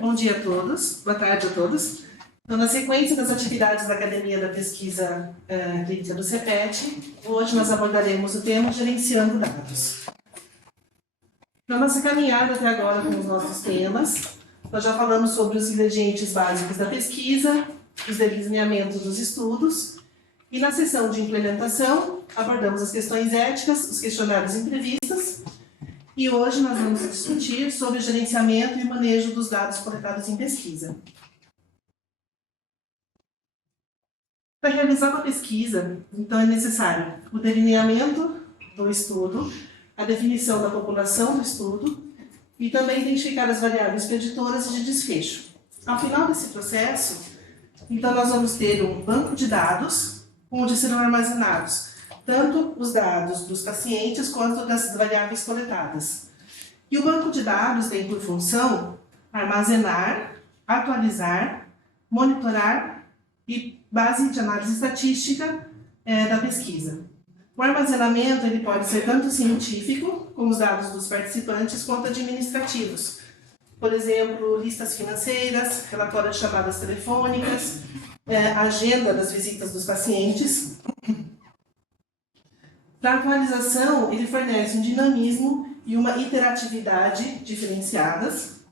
Bom dia a todos, boa tarde a todos. Então, na sequência das atividades da Academia da Pesquisa Clínica do CEPET, hoje nós abordaremos o tema Gerenciando Dados. Na nossa caminhada até agora com os nossos temas, nós já falamos sobre os ingredientes básicos da pesquisa, os delineamentos dos estudos, e na sessão de implementação abordamos as questões éticas, os questionários imprevistos, e hoje nós vamos discutir sobre o gerenciamento e manejo dos dados coletados em pesquisa. Para realizar uma pesquisa, então é necessário o delineamento do estudo, a definição da população do estudo e também identificar as variáveis preditoras e de desfecho. Ao final desse processo, então nós vamos ter um banco de dados onde serão armazenados tanto os dados dos pacientes quanto das variáveis coletadas. E o banco de dados tem por função armazenar, atualizar, monitorar e base de análise estatística da pesquisa. O armazenamento ele pode ser tanto científico, com os dados dos participantes, quanto administrativos. Por exemplo, listas financeiras, relatórios de chamadas telefônicas, agenda das visitas dos pacientes. Para a atualização, ele fornece um dinamismo e uma interatividade diferenciadas.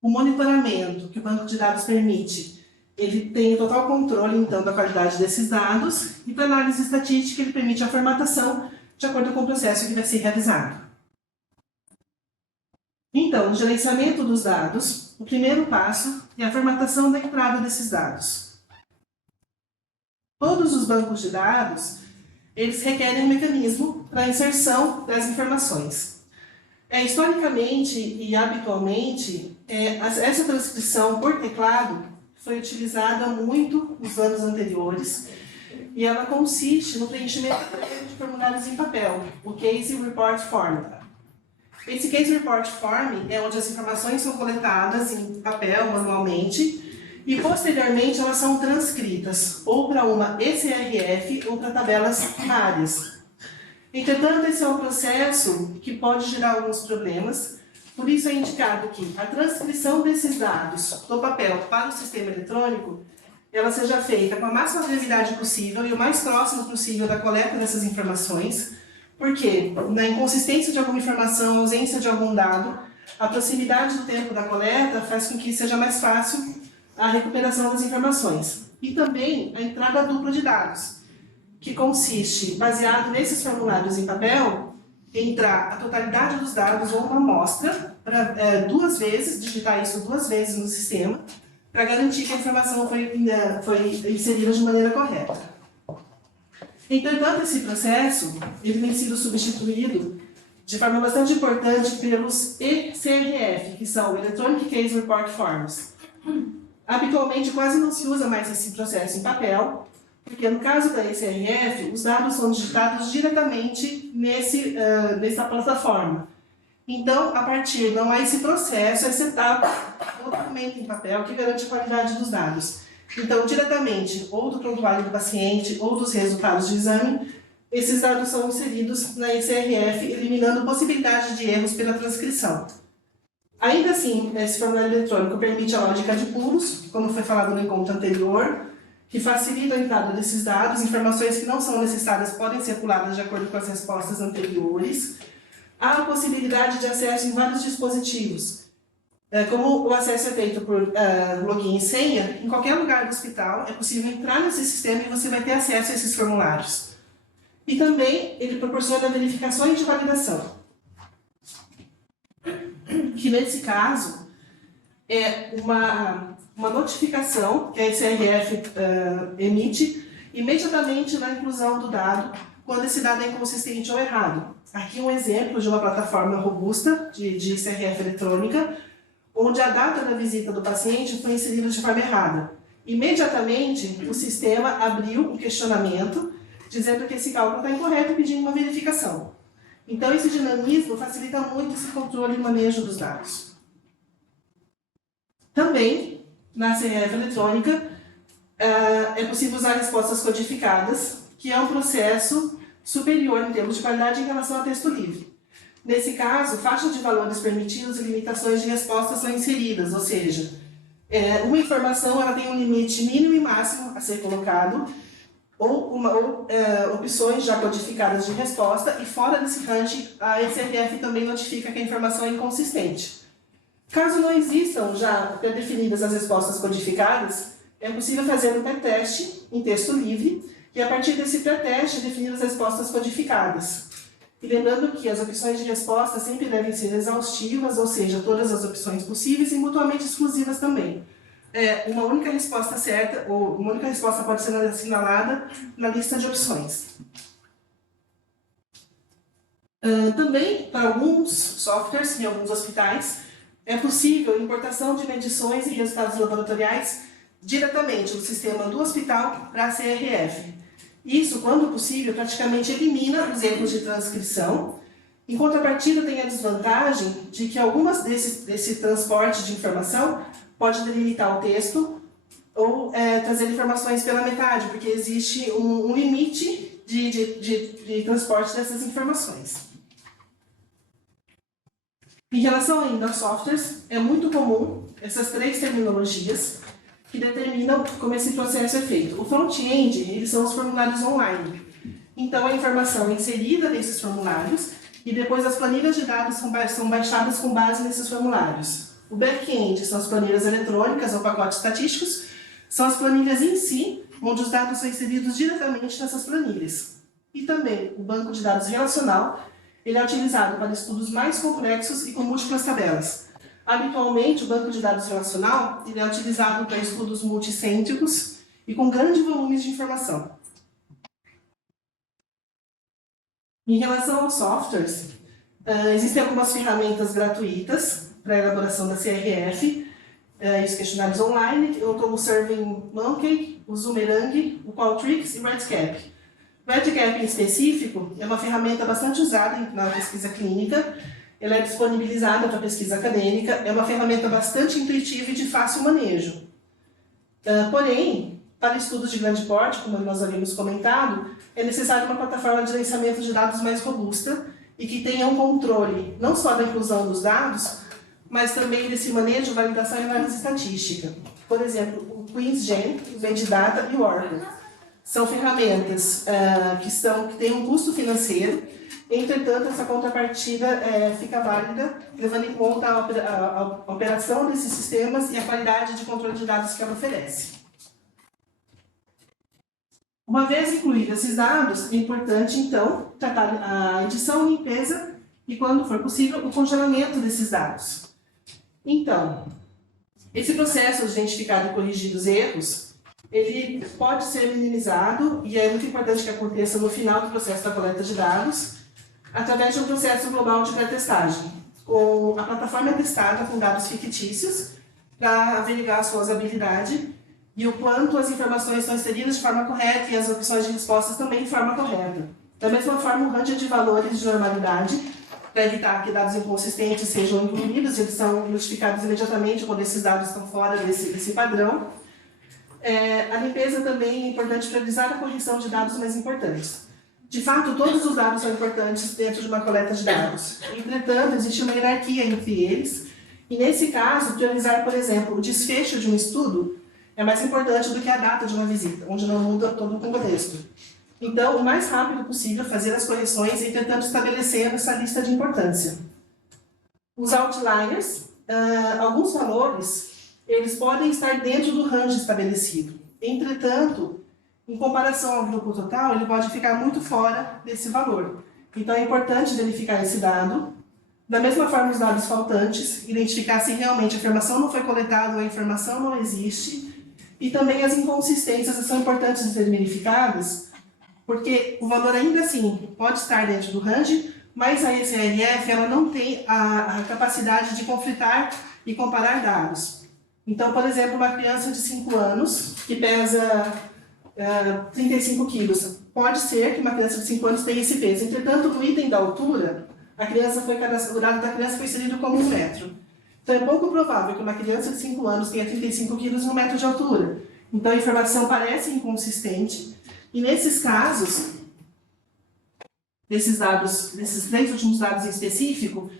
O monitoramento que o banco de dados permite, ele tem total controle, então, da qualidade desses dados. E para a análise estatística, ele permite a formatação de acordo com o processo que vai ser realizado. Então, no gerenciamento dos dados, o primeiro passo é a formatação da entrada desses dados. Todos os bancos de dados, eles requerem um mecanismo para a inserção das informações. Historicamente e habitualmente, essa transcrição por teclado foi utilizada muito nos anos anteriores e ela consiste no preenchimento de formulários em papel, o Case Report Form. Esse Case Report Form é onde as informações são coletadas em papel manualmente e, posteriormente, elas são transcritas ou para uma ECRF ou para tabelas binárias. Entretanto, esse é um processo que pode gerar alguns problemas, por isso é indicado que a transcrição desses dados do papel para o sistema eletrônico ela seja feita com a máxima brevidade possível e o mais próximo possível da coleta dessas informações, porque na inconsistência de alguma informação, ausência de algum dado, a proximidade do tempo da coleta faz com que seja mais fácil a recuperação das informações. E também a entrada dupla de dados, que consiste, baseado nesses formulários em papel, em entrar a totalidade dos dados ou uma amostra, para duas vezes, digitar isso duas vezes no sistema, para garantir que a informação foi inserida de maneira correta. Entretanto, esse processo ele tem sido substituído de forma bastante importante pelos ECRF, que são Electronic Case Report Forms. Habitualmente, quase não se usa mais esse processo em papel, porque no caso da ECRF, os dados são digitados diretamente nessa plataforma. Então, a partir, não há esse processo, essa etapa do documento em papel que garante a qualidade dos dados. Então, diretamente, ou do prontuário do paciente, ou dos resultados de exame, esses dados são inseridos na ECRF, eliminando possibilidade de erros pela transcrição. Ainda assim, esse formulário eletrônico permite a lógica de pulos, como foi falado no encontro anterior, que facilita a entrada desses dados, informações que não são necessárias podem ser puladas de acordo com as respostas anteriores. Há a possibilidade de acesso em vários dispositivos. Como o acesso é feito por login e senha, em qualquer lugar do hospital é possível entrar nesse sistema e você vai ter acesso a esses formulários. E também ele proporciona verificações de validação, que nesse caso é uma notificação que a ECRF emite imediatamente na inclusão do dado quando esse dado é inconsistente ou errado. Aqui um exemplo de uma plataforma robusta de ECRF eletrônica, onde a data da visita do paciente foi inserida de forma errada. Imediatamente, o sistema abriu um questionamento dizendo que esse cálculo está incorreto e pedindo uma verificação. Então, esse dinamismo facilita muito esse controle e manejo dos dados. Também, na CRF eletrônica, é possível usar respostas codificadas, que é um processo superior em termos de qualidade em relação a texto livre. Nesse caso, faixas de valores permitidos e limitações de respostas são inseridas, ou seja, uma informação ela tem um limite mínimo e máximo a ser colocado, ou opções já codificadas de resposta, e fora desse range, a SRF também notifica que a informação é inconsistente. Caso não existam já pré-definidas as respostas codificadas, é possível fazer um pré-teste em texto livre, e a partir desse pré-teste definir as respostas codificadas. E lembrando que as opções de resposta sempre devem ser exaustivas, ou seja, todas as opções possíveis e mutuamente exclusivas também. Uma única resposta certa, ou uma única resposta pode ser assinalada na lista de opções. Também, para alguns softwares, em alguns hospitais, é possível a importação de medições e resultados laboratoriais diretamente do sistema do hospital para a CRF. Isso, quando possível, praticamente elimina os erros de transcrição. Em contrapartida, tem a desvantagem de que algumas desse transporte de informação pode delimitar o texto ou trazer informações pela metade, porque existe um limite de transporte dessas informações. Em relação ainda a softwares, é muito comum essas três terminologias que determinam como esse processo é feito. O front-end, eles são os formulários online. Então, a informação é inserida nesses formulários e depois as planilhas de dados são baixadas com base nesses formulários. O back-end são as planilhas eletrônicas ou pacotes estatísticos, são as planilhas em si, onde os dados são inseridos diretamente nessas planilhas. E também o banco de dados relacional, ele é utilizado para estudos mais complexos e com múltiplas tabelas. Habitualmente, o banco de dados relacional ele é utilizado para estudos multicêntricos e com grandes volumes de informação. Em relação aos softwares, existem algumas ferramentas gratuitas para a elaboração da CRF, e os questionários online, como o SurveyMonkey, o Zoomerang, o Qualtrics e o RedCap. O RedCap em específico é uma ferramenta bastante usada na pesquisa clínica, ela é disponibilizada para pesquisa acadêmica, é uma ferramenta bastante intuitiva e de fácil manejo. Porém, para estudos de grande porte, como nós havíamos comentado, é necessário uma plataforma de gerenciamento de dados mais robusta e que tenha um controle não só da inclusão dos dados, mas também desse manejo, validação e análise estatística. Por exemplo, o QueensGen, o Vendidata e o Oracle. São ferramentas que têm um custo financeiro, entretanto, essa contrapartida fica válida, levando em conta a operação desses sistemas e a qualidade de controle de dados que ela oferece. Uma vez incluídos esses dados, é importante, então, tratar a edição, limpeza e, quando for possível, o congelamento desses dados. Então, esse processo de identificar e corrigir os erros, ele pode ser minimizado, e é muito importante que aconteça no final do processo da coleta de dados, através de um processo global de pré-testagem, com a plataforma testada com dados fictícios, para averiguar a sua usabilidade e o quanto as informações estão inseridas de forma correta e as opções de respostas também de forma correta. Da mesma forma, um range de valores de normalidade, para evitar que dados inconsistentes sejam incluídos, eles são notificados imediatamente quando esses dados estão fora desse padrão. A limpeza também é importante para priorizar a correção de dados mais importantes. De fato, todos os dados são importantes dentro de uma coleta de dados. Entretanto, existe uma hierarquia entre eles, e nesse caso, priorizar, por exemplo, o desfecho de um estudo é mais importante do que a data de uma visita, onde não muda todo o contexto. Então, o mais rápido possível fazer as correções e tentando estabelecer essa lista de importância. Os outliers, alguns valores, eles podem estar dentro do range estabelecido. Entretanto, em comparação ao grupo total, ele pode ficar muito fora desse valor. Então, é importante verificar esse dado. Da mesma forma, os dados faltantes, identificar se realmente a informação não foi coletada ou a informação não existe. E também as inconsistências são importantes de serem verificadas, porque o valor ainda assim pode estar dentro do range, mas a SRF ela não tem a capacidade de conflitar e comparar dados. Então, por exemplo, uma criança de 5 anos que pesa 35 quilos, pode ser que uma criança de 5 anos tenha esse peso. Entretanto, no item da altura, o dado da criança foi inserido como 1 metro. Então, é pouco provável que uma criança de 5 anos tenha 35 quilos no metro de altura. Então, a informação parece inconsistente. E, nesses casos, desses dados, desses 3 últimos dados em específico,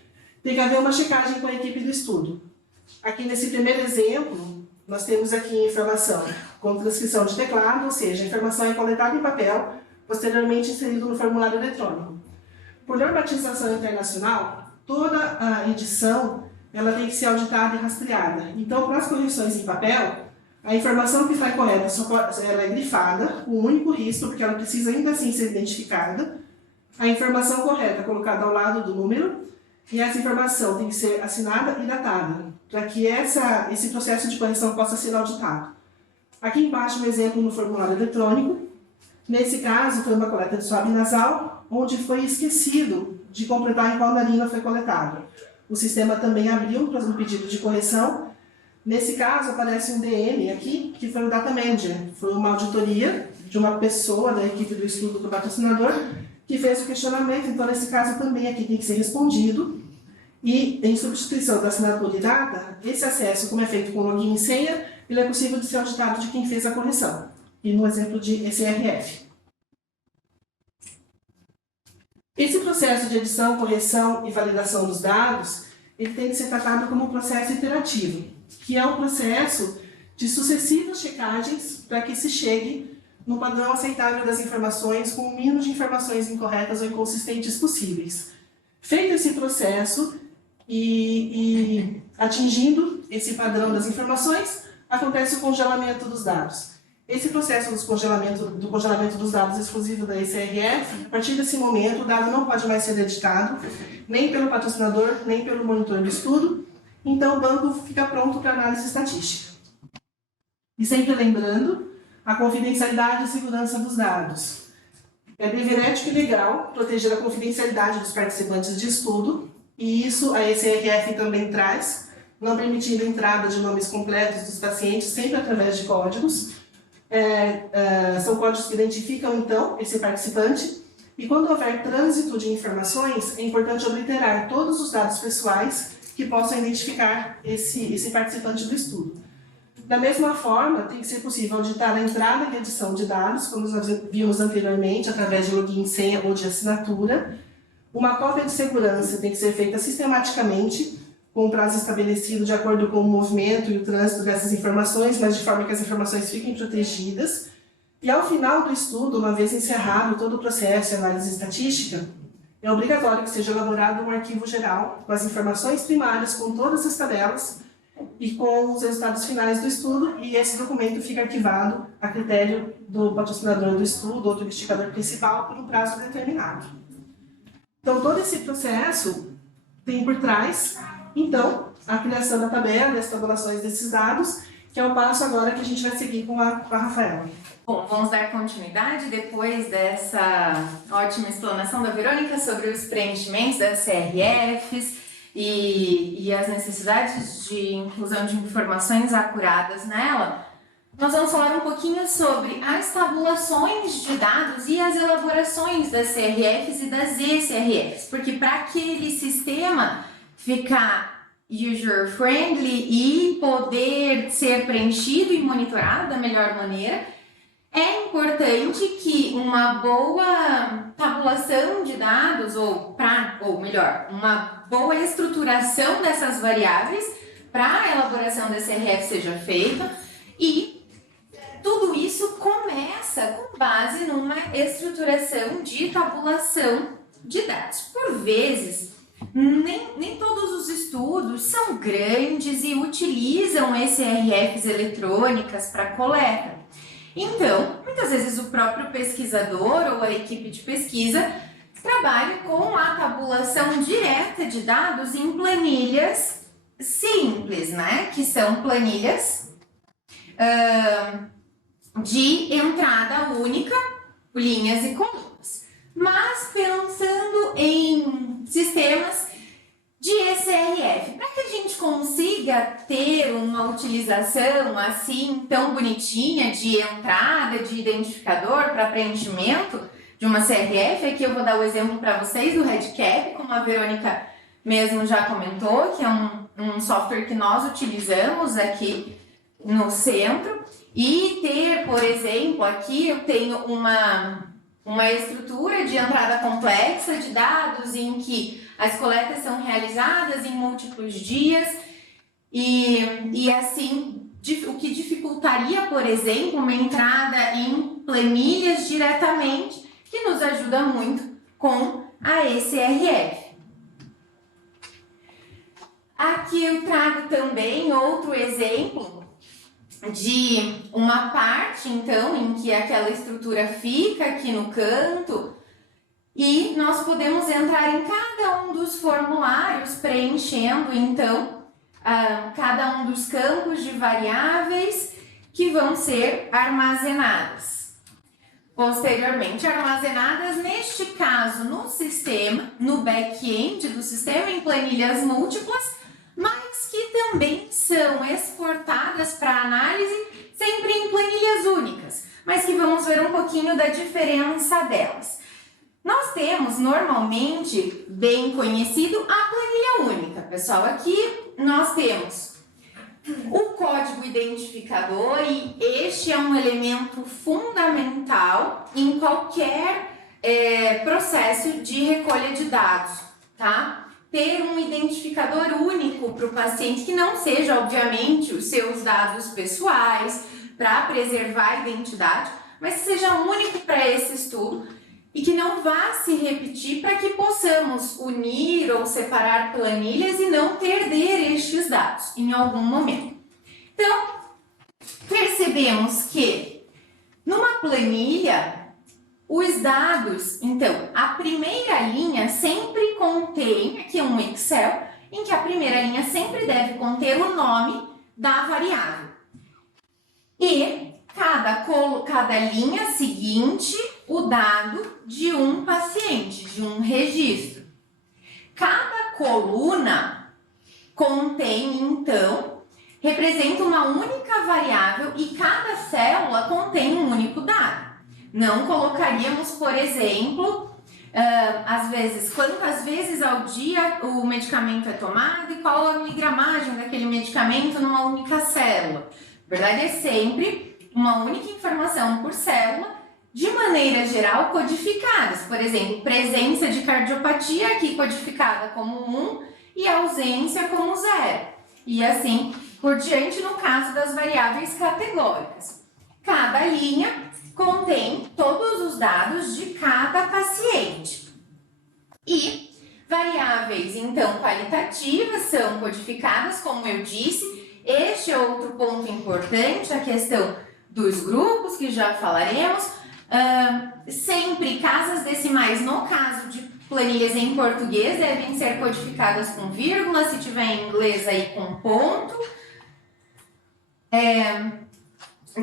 tem que haver uma checagem com a equipe do estudo. Aqui nesse primeiro exemplo, nós temos aqui informação com transcrição de teclado, ou seja, a informação é coletada em papel, posteriormente inserido no formulário eletrônico. Por normatização internacional, toda a edição ela tem que ser auditada e rastreada. Então, para as correções em papel, a informação que está correta ela é grifada, com um único risco, porque ela precisa ainda assim ser identificada. A informação correta é colocada ao lado do número, e essa informação tem que ser assinada e datada, para que esse processo de correção possa ser auditado. Aqui embaixo um exemplo no formulário eletrônico. Nesse caso, foi uma coleta de swab nasal, onde foi esquecido de completar em qual narina foi coletado. O sistema também abriu para um pedido de correção. Nesse caso, aparece um DM aqui, que foi o Data Manager. Foi uma auditoria de uma pessoa da equipe do estudo do patrocinador que fez o questionamento. Então, nesse caso, também aqui tem que ser respondido. E, em substituição da assinatura e data, esse acesso, como é feito com login e senha, ele é possível de ser auditado de quem fez a correção. E no exemplo de ECRF. Esse processo de edição, correção e validação dos dados, ele tem que ser tratado como um processo iterativo, que é um processo de sucessivas checagens para que se chegue no padrão aceitável das informações com o mínimo de informações incorretas ou inconsistentes possíveis. Feito esse processo e atingindo esse padrão das informações, acontece o congelamento dos dados. Esse processo do congelamento dos dados exclusivo da ECRF, a partir desse momento, o dado não pode mais ser editado, nem pelo patrocinador, nem pelo monitor do estudo, então o banco fica pronto para análise estatística. E sempre lembrando, a confidencialidade e segurança dos dados. É dever ético e legal proteger a confidencialidade dos participantes de estudo, e isso a ECRF também traz, não permitindo a entrada de nomes completos dos pacientes, sempre através de códigos. São códigos que identificam, então, esse participante, e quando houver trânsito de informações, é importante obliterar todos os dados pessoais que possam identificar esse participante do estudo. Da mesma forma, tem que ser possível auditar a entrada e edição de dados, como nós vimos anteriormente, através de login, senha ou de assinatura. Uma cópia de segurança tem que ser feita sistematicamente, com um prazo estabelecido de acordo com o movimento e o trânsito dessas informações, mas de forma que as informações fiquem protegidas. E ao final do estudo, uma vez encerrado todo o processo de análise estatística, é obrigatório que seja elaborado um arquivo geral com as informações primárias, com todas as tabelas e com os resultados finais do estudo, e esse documento fica arquivado a critério do patrocinador do estudo ou do investigador principal por um prazo determinado. Então, todo esse processo tem por trás, então, a criação da tabela e as tabulações desses dados, que é o passo agora que a gente vai seguir com a Rafaela. Bom, vamos dar continuidade depois dessa ótima explanação da Verônica sobre os preenchimentos das CRFs e as necessidades de inclusão de informações acuradas nela. Nós vamos falar um pouquinho sobre as tabulações de dados e as elaborações das CRFs e das ECRFs, porque para aquele sistema ficar user-friendly e poder ser preenchido e monitorado da melhor maneira, é importante que uma boa tabulação de dados, ou melhor, uma boa estruturação dessas variáveis para a elaboração da CRF seja feita, e tudo isso começa com base numa estruturação de tabulação de dados. Por vezes, nem todos os estudos são grandes e utilizam ECRFs eletrônicas para coleta. Então, muitas vezes o próprio pesquisador ou a equipe de pesquisa trabalha com a tabulação direta de dados em planilhas simples, né? Que são planilhas de entrada única, linhas e colunas. Mas pensando em sistemas de ECRF, para que a gente consiga ter uma utilização assim tão bonitinha de entrada, de identificador para preenchimento de uma CRF, aqui eu vou dar o exemplo para vocês do RedCap, como a Verônica mesmo já comentou, que é um software que nós utilizamos aqui no centro, e ter, por exemplo, aqui eu tenho uma estrutura de entrada complexa de dados em que as coletas são realizadas em múltiplos dias e assim, o que dificultaria, por exemplo, uma entrada em planilhas diretamente, que nos ajuda muito com a ECRF. Aqui eu trago também outro exemplo de uma parte, então, em que aquela estrutura fica aqui no canto e nós podemos entrar em cada um dos formulários, preenchendo, então, cada um dos campos de variáveis que vão ser armazenadas. Posteriormente, armazenadas, neste caso, no sistema, no back-end do sistema, em planilhas múltiplas, mas que também são exportadas para análise sempre em planilhas únicas, mas que vamos ver um pouquinho da diferença delas. Nós temos, normalmente, bem conhecido, a planilha única. Pessoal, aqui nós temos o código identificador e este é um elemento fundamental em qualquer processo de recolha de dados, tá? Ter um identificador único para o paciente, que não seja, obviamente, os seus dados pessoais, para preservar a identidade, mas que seja único para esse estudo e que não vá se repetir, para que possamos unir ou separar planilhas e não perder estes dados em algum momento. Então, percebemos que numa planilha, os dados, então, a primeira linha sempre contém, aqui é um Excel, em que a primeira linha sempre deve conter o nome da variável. E cada linha seguinte, o dado de um paciente, de um registro. Cada coluna contém, então, representa uma única variável e cada célula contém um único dado. Não colocaríamos, por exemplo, às vezes, quantas vezes ao dia o medicamento é tomado e qual a miligramagem daquele medicamento numa única célula. Na verdade, é sempre uma única informação por célula, de maneira geral codificadas. Por exemplo, presença de cardiopatia aqui codificada como 1 e ausência como 0. E assim por diante no caso das variáveis categóricas. Cada linha contém todos os dados de cada paciente. E variáveis, então, qualitativas são codificadas, como eu disse. Este é outro ponto importante, a questão dos grupos, que já falaremos. Sempre casas decimais, no caso de planilhas em português, devem ser codificadas com vírgula, se tiver em inglês aí com ponto.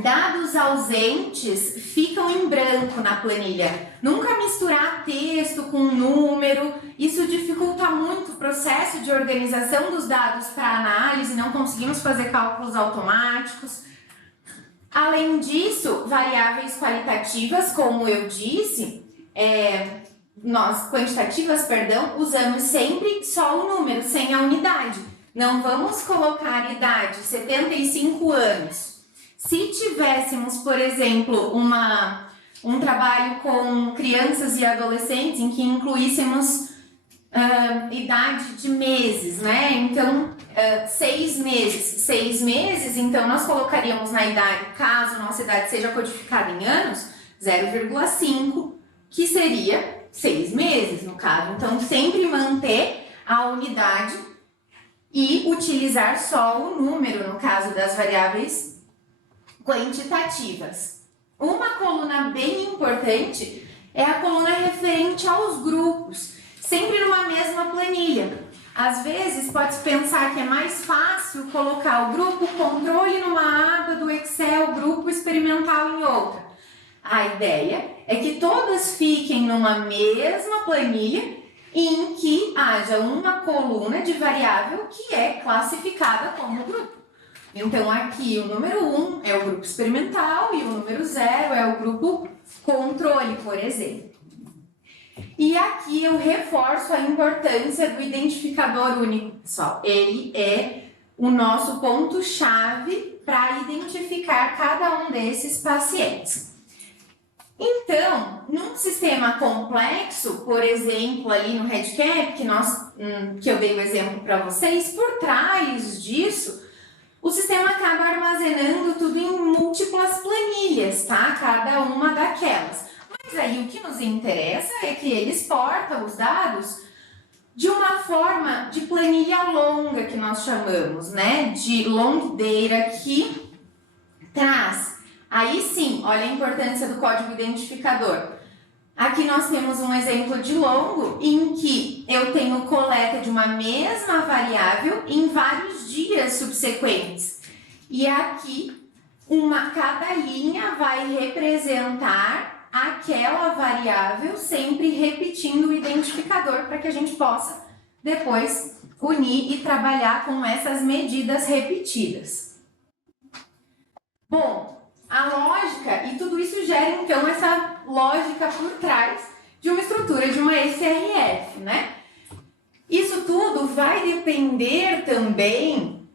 Dados ausentes ficam em branco na planilha. Nunca misturar texto com número, isso dificulta muito o processo de organização dos dados para análise, não conseguimos fazer cálculos automáticos. Além disso, variáveis qualitativas, como eu disse, quantitativas, perdão, usamos sempre só o número, sem a unidade. Não vamos colocar idade, 75 anos. Se tivéssemos, por exemplo, um trabalho com crianças e adolescentes em que incluíssemos idade de meses, né? Então, 6 meses. 6 meses, então nós colocaríamos na idade, caso nossa idade seja codificada em anos, 0,5, que seria 6 meses no caso. Então, sempre manter a unidade e utilizar só o número no caso das variáveis quantitativas. Uma coluna bem importante é a coluna referente aos grupos, sempre numa mesma planilha. Às vezes pode pensar que é mais fácil colocar o grupo controle numa aba do Excel, grupo experimental em outra. A ideia é que todas fiquem numa mesma planilha em que haja uma coluna de variável que é classificada como grupo. Então, aqui o número 1 é o grupo experimental e o número 0 é o grupo controle, por exemplo. E aqui eu reforço a importância do identificador único, pessoal. Ele é o nosso ponto-chave para identificar cada um desses pacientes. Então, num sistema complexo, por exemplo, ali no REDCap, que eu dei o exemplo para vocês, por trás disso, o sistema acaba armazenando tudo em múltiplas planilhas, tá? Cada uma daquelas. Mas aí o que nos interessa é que ele exporta os dados de uma forma de planilha longa, que nós chamamos, né? De long data, que traz. Aí sim, olha a importância do código identificador. Aqui nós temos um exemplo de longo em que eu tenho coleta de uma mesma variável em vários dias subsequentes. E aqui, cada linha vai representar aquela variável, sempre repetindo o identificador para que a gente possa depois unir e trabalhar com essas medidas repetidas. Bom, a lógica, e tudo isso gera então essa lógica por trás de uma estrutura de uma SRF, né? Isso tudo vai depender também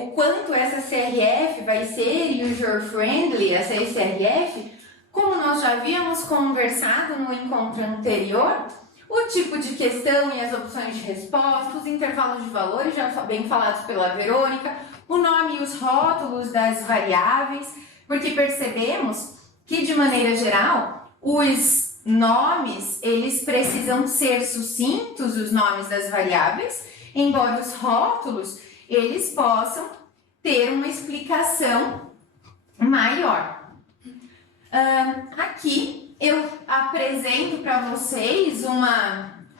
o quanto essa CRF vai ser user-friendly, essa SRF, como nós já havíamos conversado no encontro anterior, o tipo de questão e as opções de resposta, os intervalos de valores já bem falados pela Verônica, o nome e os rótulos das variáveis, porque percebemos que, de maneira geral, os nomes, eles precisam ser sucintos, os nomes das variáveis, embora os rótulos, eles possam ter uma explicação maior. Aqui eu apresento para vocês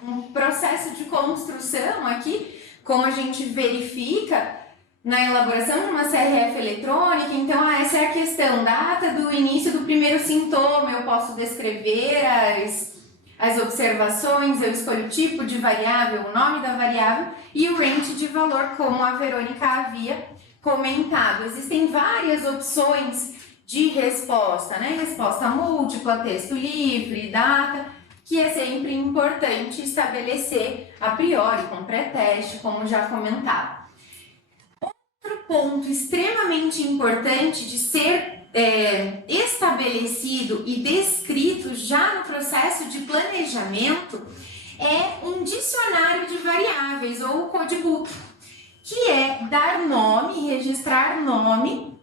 um processo de construção aqui, como a gente verifica na elaboração de uma CRF eletrônica. Então, essa é a questão, data do início do primeiro sintoma, eu posso descrever as observações, eu escolho o tipo de variável, o nome da variável e o range de valor, como a Verônica havia comentado. Existem várias opções de resposta, né? Resposta múltipla, texto livre, data, que é sempre importante estabelecer a priori, com pré-teste, como já comentado. Outro ponto extremamente importante de ser estabelecido e descrito já no processo de planejamento é um dicionário de variáveis, ou codebook, que é dar nome, registrar nome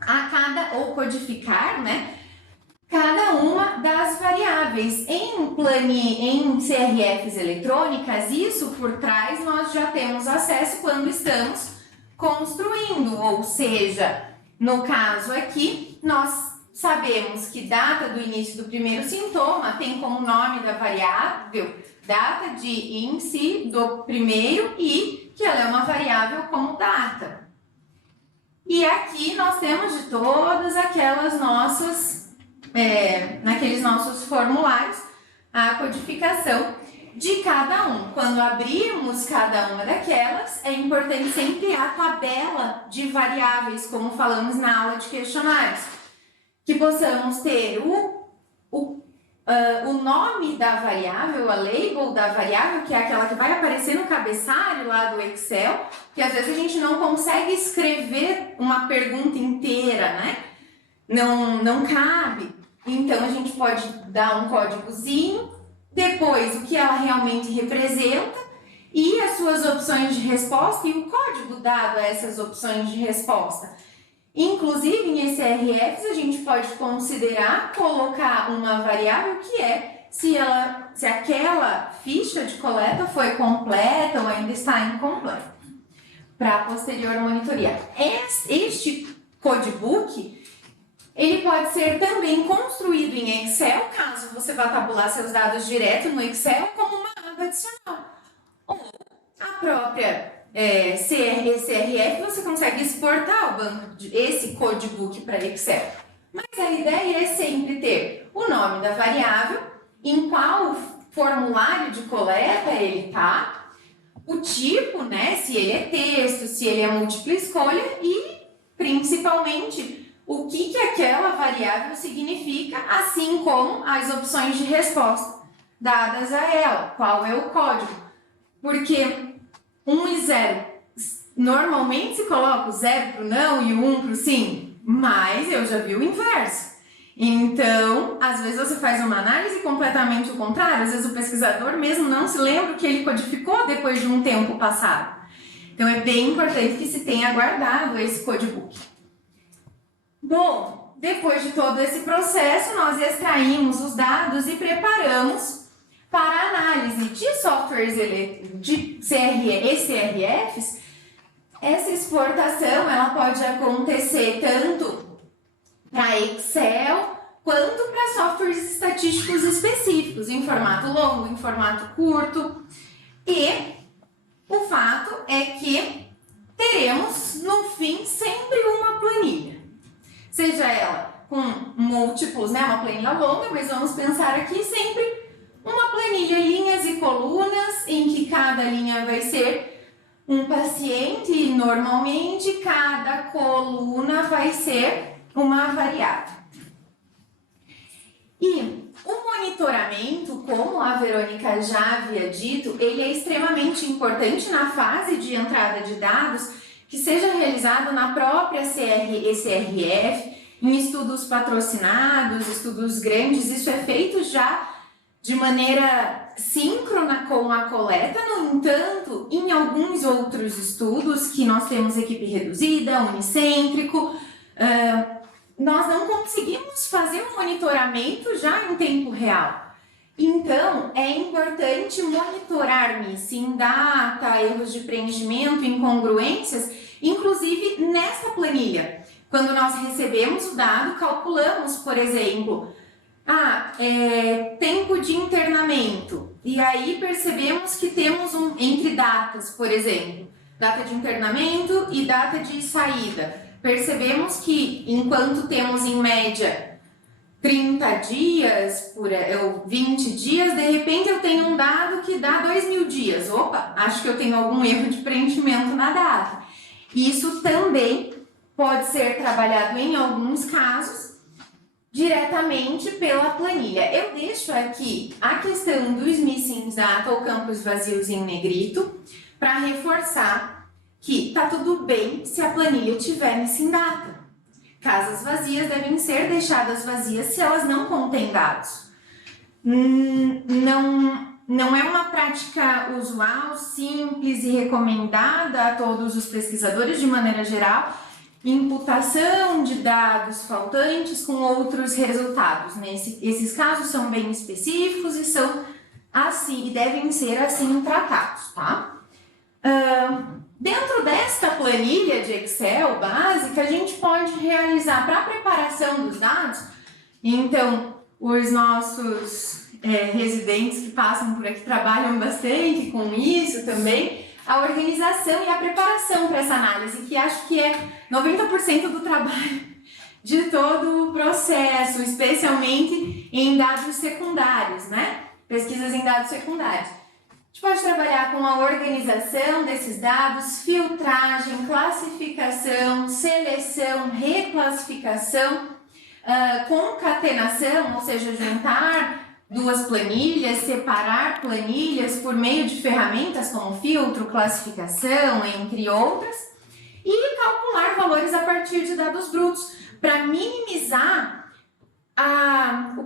a cada, ou codificar, né, cada uma das variáveis. Em CRFs eletrônicas, isso por trás nós já temos acesso quando estamos construindo, ou seja, no caso aqui, nós sabemos que data do início do primeiro sintoma tem como nome da variável data de índice do primeiro e que ela é uma variável como data. E aqui nós temos de todas aquelas naqueles nossos formulários, a codificação de cada um. Quando abrirmos cada uma daquelas, é importante sempre a tabela de variáveis, como falamos na aula de questionários, que possamos ter o nome da variável, a label da variável, que é aquela que vai aparecer no cabeçalho lá do Excel, que às vezes a gente não consegue escrever uma pergunta inteira, né? Não cabe. Então a gente pode dar um códigozinho, depois o que ela realmente representa e as suas opções de resposta e o código dado a essas opções de resposta. Inclusive, em SRFs, a gente pode considerar colocar uma variável que é se aquela ficha de coleta foi completa ou ainda está incompleta, para posterior monitoria. Este codebook, ele pode ser também construído em Excel, caso você vá tabular seus dados direto no Excel, como uma aba adicional. Ou a própria CRF, você consegue exportar o banco esse codebook para Excel. Mas a ideia é sempre ter o nome da variável, em qual formulário de coleta ele está, o tipo, né, se ele é texto, se ele é múltipla escolha e, principalmente, o que aquela variável significa, assim como as opções de resposta dadas a ela, qual é o código. Porque 1 e 0, normalmente se coloca o 0 para o não e o 1 para o sim, mas eu já vi o inverso. Então, às vezes você faz uma análise completamente o contrário, às vezes o pesquisador mesmo não se lembra o que ele codificou depois de um tempo passado. Então, é bem importante que se tenha guardado esse codebook. Bom, depois de todo esse processo, nós extraímos os dados e preparamos para a análise de softwares de CRFs. Essa exportação ela pode acontecer tanto para Excel quanto para softwares estatísticos específicos, em formato longo, em formato curto. E o fato é que teremos no fim sempre uma planilha, seja ela com múltiplos, né, uma planilha longa, mas vamos pensar aqui sempre uma planilha, linhas e colunas, em que cada linha vai ser um paciente e normalmente cada coluna vai ser uma variável. E o monitoramento, como a Verônica já havia dito, ele é extremamente importante na fase de entrada de dados, que seja realizado na própria ECRF, em estudos patrocinados, estudos grandes. Isso é feito já de maneira síncrona com a coleta. No entanto, em alguns outros estudos que nós temos equipe reduzida, unicêntrico, nós não conseguimos fazer um monitoramento já em tempo real. Então, é importante monitorar missing data, erros de preenchimento, incongruências, inclusive nessa planilha. Quando nós recebemos o dado, calculamos, por exemplo, tempo de internamento. E aí percebemos que temos entre datas, por exemplo, data de internamento e data de saída. Percebemos que enquanto temos em média 30 dias, 20 dias, de repente eu tenho um dado que dá 2.000 dias. Opa, acho que eu tenho algum erro de preenchimento na data. Isso também pode ser trabalhado em alguns casos diretamente pela planilha. Eu deixo aqui a questão dos missing data ou campos vazios em negrito para reforçar que tá tudo bem se a planilha tiver missing data. Casas vazias devem ser deixadas vazias se elas não contêm dados. Não é uma prática usual, simples e recomendada a todos os pesquisadores de maneira geral, imputação de dados faltantes com outros resultados. Esses casos são bem específicos e são assim, e devem ser assim tratados, tá? Dentro desta planilha de Excel básica, a gente pode realizar para a preparação dos dados. Então, os nossos residentes que passam por aqui trabalham bastante com isso também, a organização e a preparação para essa análise, que acho que é 90% do trabalho de todo o processo, especialmente em dados secundários, né? Pesquisas em dados secundários. A gente pode trabalhar com a organização desses dados, filtragem, classificação, seleção, reclassificação, concatenação, ou seja, juntar duas planilhas, separar planilhas por meio de ferramentas como filtro, classificação, entre outras, e calcular valores a partir de dados brutos para minimizar a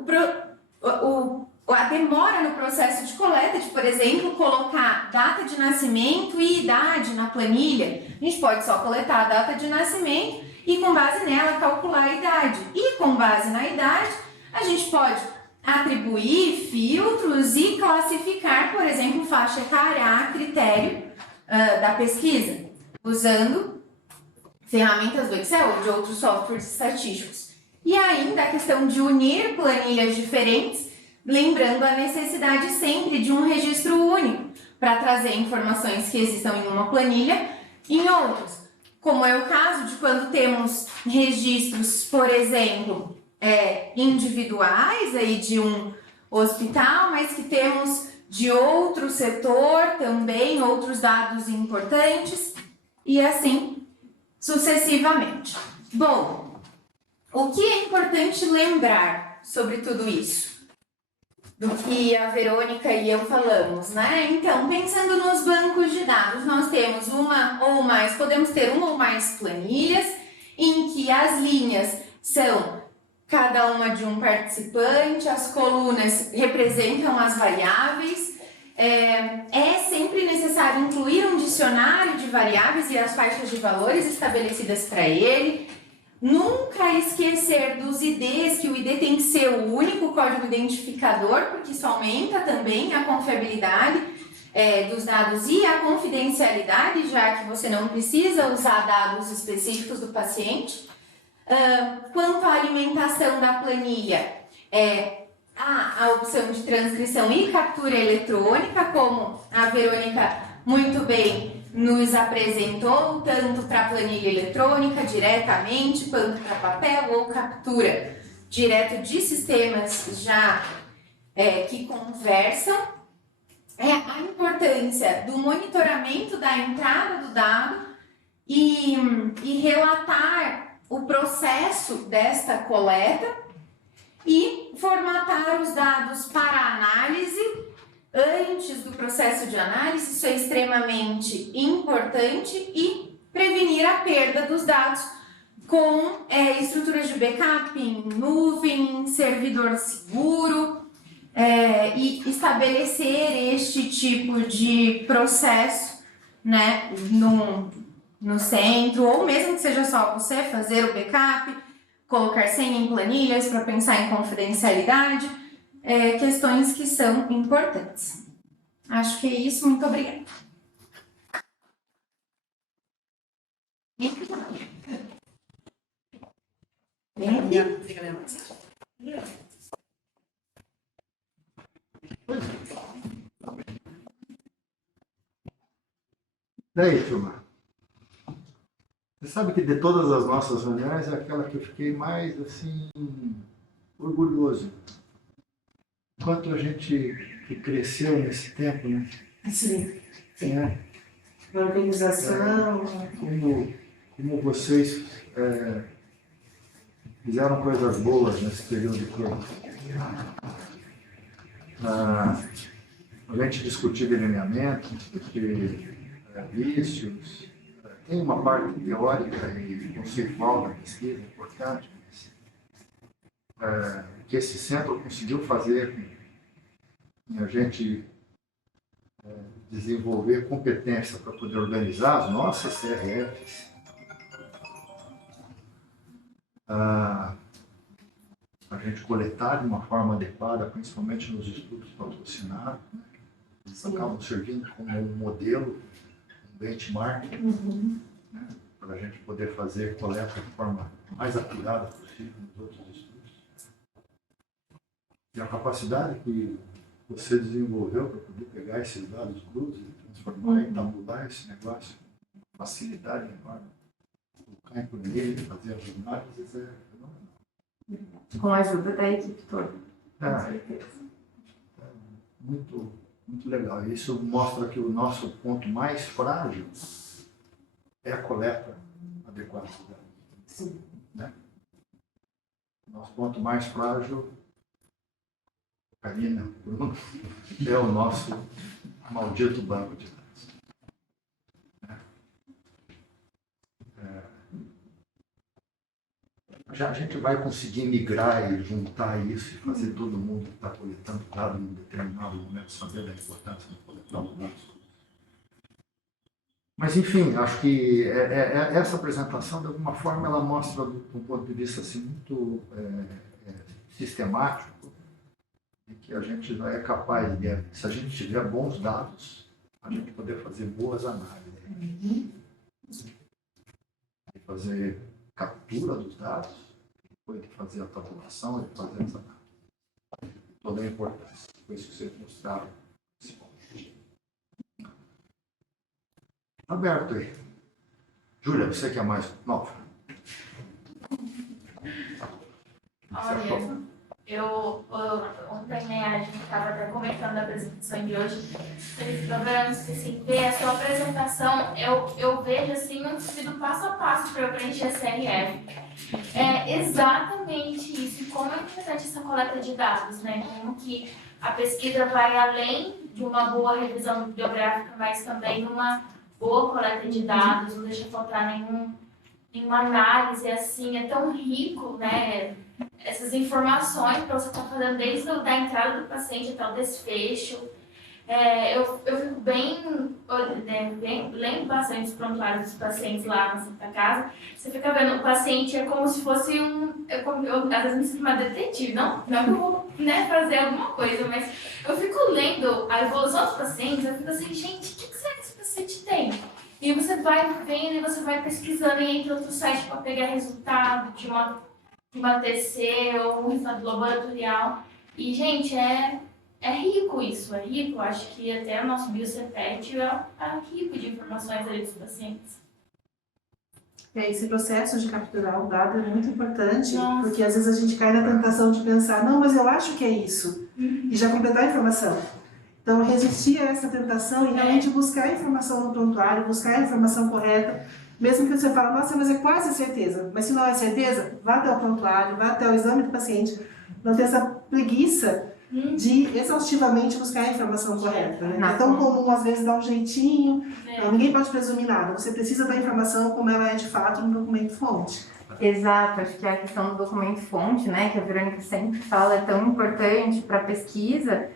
demora no processo de coleta, de, por exemplo, colocar data de nascimento e idade na planilha. A gente pode só coletar a data de nascimento e, com base nela, calcular a idade. E, com base na idade, a gente pode atribuir filtros e classificar, por exemplo, faixa etária a critério da pesquisa, usando ferramentas do Excel ou de outros softwares estatísticos. E ainda a questão de unir planilhas diferentes, lembrando a necessidade sempre de um registro único para trazer informações que existam em uma planilha e em outras. Como é o caso de quando temos registros, por exemplo, individuais aí de um hospital, mas que temos de outro setor também, outros dados importantes e assim sucessivamente. Bom, o que é importante lembrar sobre tudo isso? Do que a Verônica e eu falamos, né? Então, pensando nos bancos de dados, nós temos podemos ter uma ou mais planilhas em que as linhas são cada uma de um participante, as colunas representam as variáveis. É sempre necessário incluir um dicionário de variáveis e as faixas de valores estabelecidas para ele. Nunca esquecer dos IDs, que o ID tem que ser o único código identificador, porque isso aumenta também a confiabilidade dos dados e a confidencialidade, já que você não precisa usar dados específicos do paciente. Quanto à alimentação da planilha, há a opção de transcrição e captura eletrônica, como a Verônica muito bem nos apresentou, tanto para a planilha eletrônica diretamente, quanto para papel ou captura direto de sistemas já que conversam. A importância do monitoramento da entrada do dado e relatar o processo desta coleta e formatar os dados para análise antes do processo de análise. Isso é extremamente importante, e prevenir a perda dos dados com estruturas de backup em nuvem, servidor seguro, e estabelecer este tipo de processo, né, no centro, ou mesmo que seja só você fazer o backup, colocar senha em planilhas para pensar em confidencialidade, questões que são importantes. Acho que é isso, muito obrigada. E aí, turma? Você sabe que de todas as nossas reuniões é aquela que eu fiquei mais, assim, orgulhoso. Quanto a gente que cresceu nesse tempo, né? Sim. É, Organização. como vocês fizeram coisas boas nesse período todo. A gente discutir delineamento, discutir vícios, tem uma parte teórica e conceitual da pesquisa importante, mas que esse centro conseguiu fazer a gente desenvolver competência para poder organizar as nossas CRFs, a gente coletar de uma forma adequada, principalmente nos estudos patrocinados, né? Eles acabam servindo como um modelo, um benchmark, né? Para a gente poder fazer coleta de forma mais apurada possível nos outros estudos. E a capacidade que você desenvolveu para poder pegar esses dados brutos e transformar em tabular esse negócio, facilidade enorme, colocar em planilha, fazer as análises, é fenomenal. Com a ajuda da equipe toda. Muito, muito legal. Isso mostra que o nosso ponto mais frágil é a coleta adequada dos dados. Sim. Né? Nosso ponto mais frágil, Karina, Bruno, é o nosso maldito banco de dados. Já a gente vai conseguir migrar e juntar isso e fazer todo mundo que está coletando dados em um determinado momento saber da importância de coletar os dados. Mas, enfim, acho que essa apresentação, de alguma forma, ela mostra, do ponto de vista assim, muito sistemático, de que a gente já é capaz de, se a gente tiver bons dados, a gente poder fazer boas análises. E fazer captura dos dados, depois de fazer a tabulação, de fazer essa análise. Toda a importância. Foi isso que vocês mostraram. Aberto aí. Júlia, você que é mais nova. Olha, ontem, né, a gente estava até comentando da apresentação de hoje, vocês provavelmente assim, ver a sua apresentação, eu vejo assim um sentido passo a passo para eu preencher a CRF. É exatamente isso, e como é importante essa coleta de dados, né? Como que a pesquisa vai além de uma boa revisão bibliográfica, mas também uma boa coleta de dados, não deixa faltar nenhuma análise, assim, é tão rico, né? essas informações para você estar fazendo desde a entrada do paciente até o desfecho. Eu fico lendo bastante os prontuários dos pacientes lá na Santa Casa. Você fica vendo o paciente, é como se fosse eu às vezes me sinto uma detetive, não que eu vou fazer alguma coisa, mas eu fico lendo a evolução dos pacientes, eu fico assim, gente, o que será que esse paciente tem? E você vai vendo e você vai pesquisando e entra outro site para pegar resultado de uma TC ou um resultado laboratorial. E, gente, é rico isso, é rico. Eu acho que até o nosso BioCPET é rico de informações ali dos pacientes. Esse processo de capturar o dado é muito importante, Nossa. porque às vezes a gente cai na tentação de pensar, não, mas eu acho que é isso, e já completar a informação. Então, resistir a essa tentação e realmente buscar a informação no prontuário, buscar a informação correta, mesmo que você fale, nossa, mas é quase certeza. Mas se não é certeza, vá até o prontuário, vá até o exame do paciente, não ter essa preguiça de exaustivamente buscar a informação correta. Né? É tão comum, às vezes, dar um jeitinho, ninguém pode presumir nada. Você precisa da informação como ela é de fato no documento-fonte. Exato, acho que a questão do documento-fonte, né, que a Verônica sempre fala, é tão importante para a pesquisa.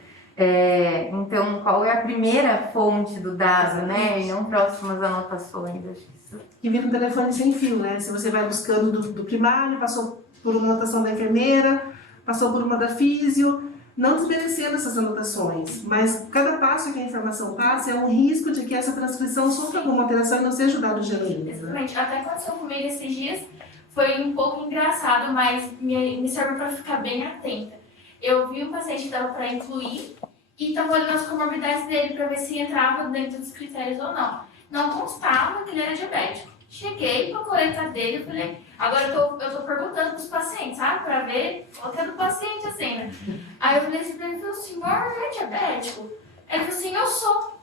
Então, qual é a primeira fonte do dado, né, e não próximas anotações. Acho que isso... Que vira um telefone sem fio, né? Se você vai buscando do primário, passou por uma anotação da enfermeira, passou por uma da físio, não desmerecendo essas anotações, mas cada passo que a informação passa é um risco de que essa transcrição sofra alguma alteração e não seja dado genuíno. Exatamente. Até aconteceu comigo esses dias, foi um pouco engraçado, mas me serve para ficar bem atenta. Eu vi um paciente que dava para incluir e estava olhando as comorbidades dele para ver se entrava dentro dos critérios ou não. Não constava que ele era diabético. Cheguei para a coleta dele e falei, agora eu tô perguntando para os pacientes, sabe? Para ver o que é do paciente, assim, né? Aí eu falei assim para ele, o senhor é diabético? Ele falou assim, eu sou.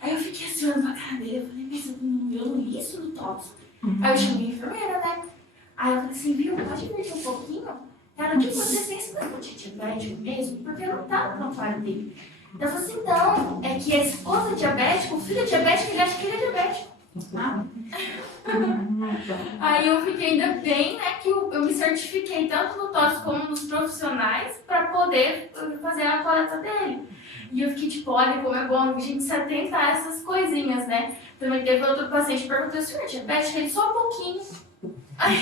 Aí eu fiquei assim, olhando pra cara dele, eu falei, mas eu não li isso no TOPS. Aí eu chamei a enfermeira, né? Aí eu falei assim, viu, pode vir um pouquinho? Cara, o que você tem esse negócio de diabético mesmo? Porque não tá no prontuário dele. Então eu falei assim, não, é que a esposa é diabética, o filho é diabético, ele acha que ele é diabético. Ah. Aí eu fiquei ainda bem, né, que eu me certifiquei tanto no TOS como nos profissionais para poder fazer a coleta dele. E eu fiquei tipo, olha como é bom a gente se atentar a essas coisinhas, né? Também teve outro paciente que perguntou, senhor é diabético? Ele só um pouquinho. Aí,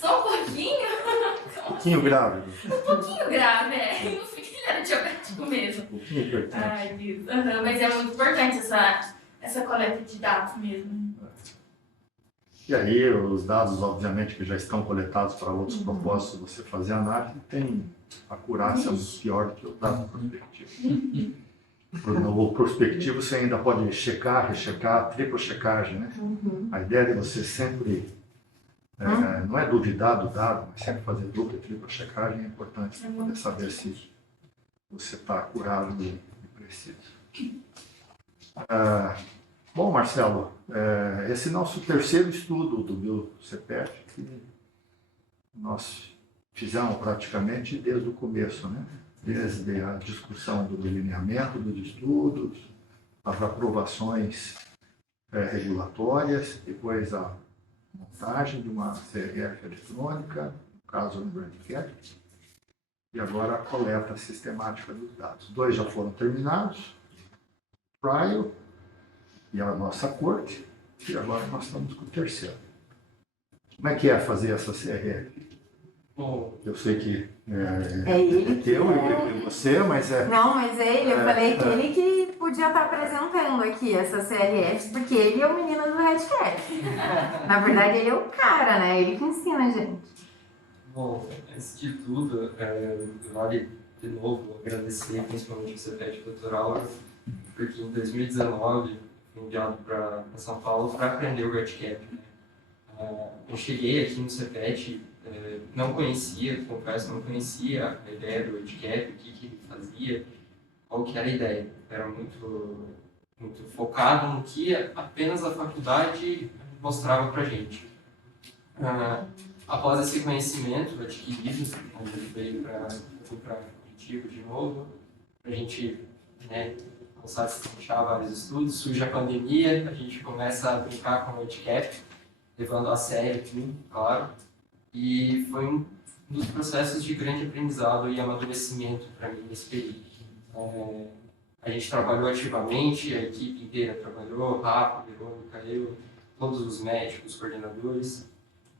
só um pouquinho? Um pouquinho grave. Um pouquinho grave, é. No fim ele era diabético mesmo. Um pouquinho importante. Ai, Deus. Mas é muito importante essa coleta de dados mesmo. E aí, os dados, obviamente, que já estão coletados para outros propósitos, você fazer análise, tem acurácia muito pior do que o dado prospectivo. No prospectivo, você ainda pode checar, rechecar, triplo checagem, né? A ideia de você sempre, não é duvidar do dado, mas sempre fazer dupla e tripla checagem é importante para poder saber se você está acurado e preciso. Bom, Marcelo, esse nosso terceiro estudo do BioCPET, que nós fizemos praticamente desde o começo, né? Desde a discussão do delineamento dos estudos, as aprovações regulatórias, depois a montagem de uma CRF eletrônica, no caso do BrandCap, e agora a coleta sistemática dos dados. 2 já foram terminados, trial e a nossa corte, e agora nós estamos com o terceiro. Como é que é fazer essa CRF? Bom, eu sei que é ele que eu e você, mas Não, mas é ele, eu falei que ele que podia estar apresentando aqui essa CRF, porque ele é o menino do Redcat. Na verdade, ele é o cara, né? Ele que ensina a gente. Bom, antes de tudo, vale de novo agradecer principalmente o CPET Cultural, porque em 2019 fui enviado para São Paulo para aprender o Redcat. Eu cheguei aqui no CPET, não conhecia, confesso, não conhecia a ideia do Redcat, o que ele fazia, qual que era a ideia. Era muito focado no que apenas a faculdade mostrava para a gente. Após esse conhecimento adquirido, a gente veio para Curitiba de novo, a gente começar a destrinchar vários estudos, surge a pandemia, a gente começa a brincar com o Redcat, levando a sério tudo, claro, e foi dos processos de grande aprendizado e amadurecimento para mim nesse período. A gente trabalhou ativamente, a equipe inteira trabalhou, Rafa, Verônica, eu, todos os médicos, coordenadores,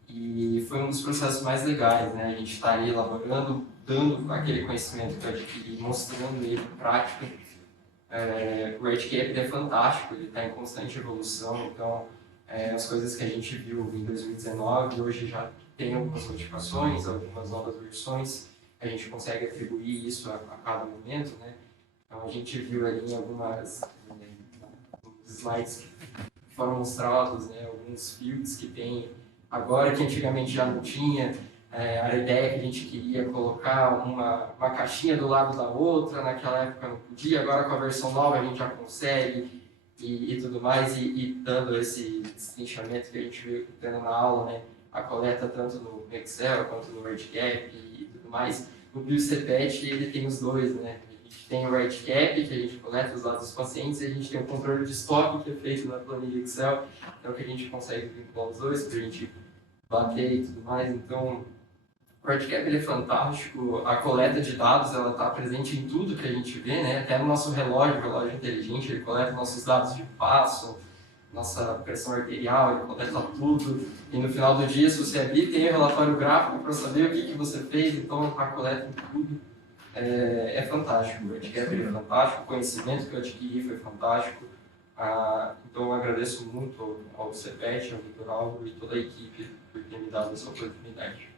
e foi um dos processos mais legais, né? A gente está ali elaborando, dando aquele conhecimento que eu adquiri, mostrando ele em prática. O RedCap é fantástico, ele está em constante evolução, então as coisas que a gente viu em 2019, hoje já tem algumas modificações, algumas novas versões, a gente consegue atribuir isso a cada momento, né? Então a gente viu ali em algumas slides que foram mostrados, né, alguns fields que tem agora que antigamente já não tinha. A ideia que a gente queria colocar uma caixinha do lado da outra, naquela época não podia, agora com a versão nova a gente já consegue e tudo mais, e dando esse destrinchamento que a gente veio tendo na aula, né, a coleta tanto no Excel quanto no RedCap e tudo mais. O BioCPET, ele tem os dois, né? A gente tem o RedCap, que a gente coleta os dados dos pacientes, e a gente tem o controle de estoque, que é feito na planilha Excel, então que a gente consegue vincular os dois, para a gente bater e tudo mais. Então, o RedCap ele é fantástico, a coleta de dados ela está presente em tudo que a gente vê, né? Até no nosso relógio inteligente, ele coleta nossos dados de passo, nossa pressão arterial, ele coleta tudo. E no final do dia, se você abrir, tem o relatório gráfico para saber o que você fez, então a coleta em tudo. É fantástico, o RedCap ele é fantástico, o conhecimento que eu adquiri foi fantástico. Então eu agradeço muito ao CPET, ao Vitor Alvo e toda a equipe por ter me dado essa oportunidade.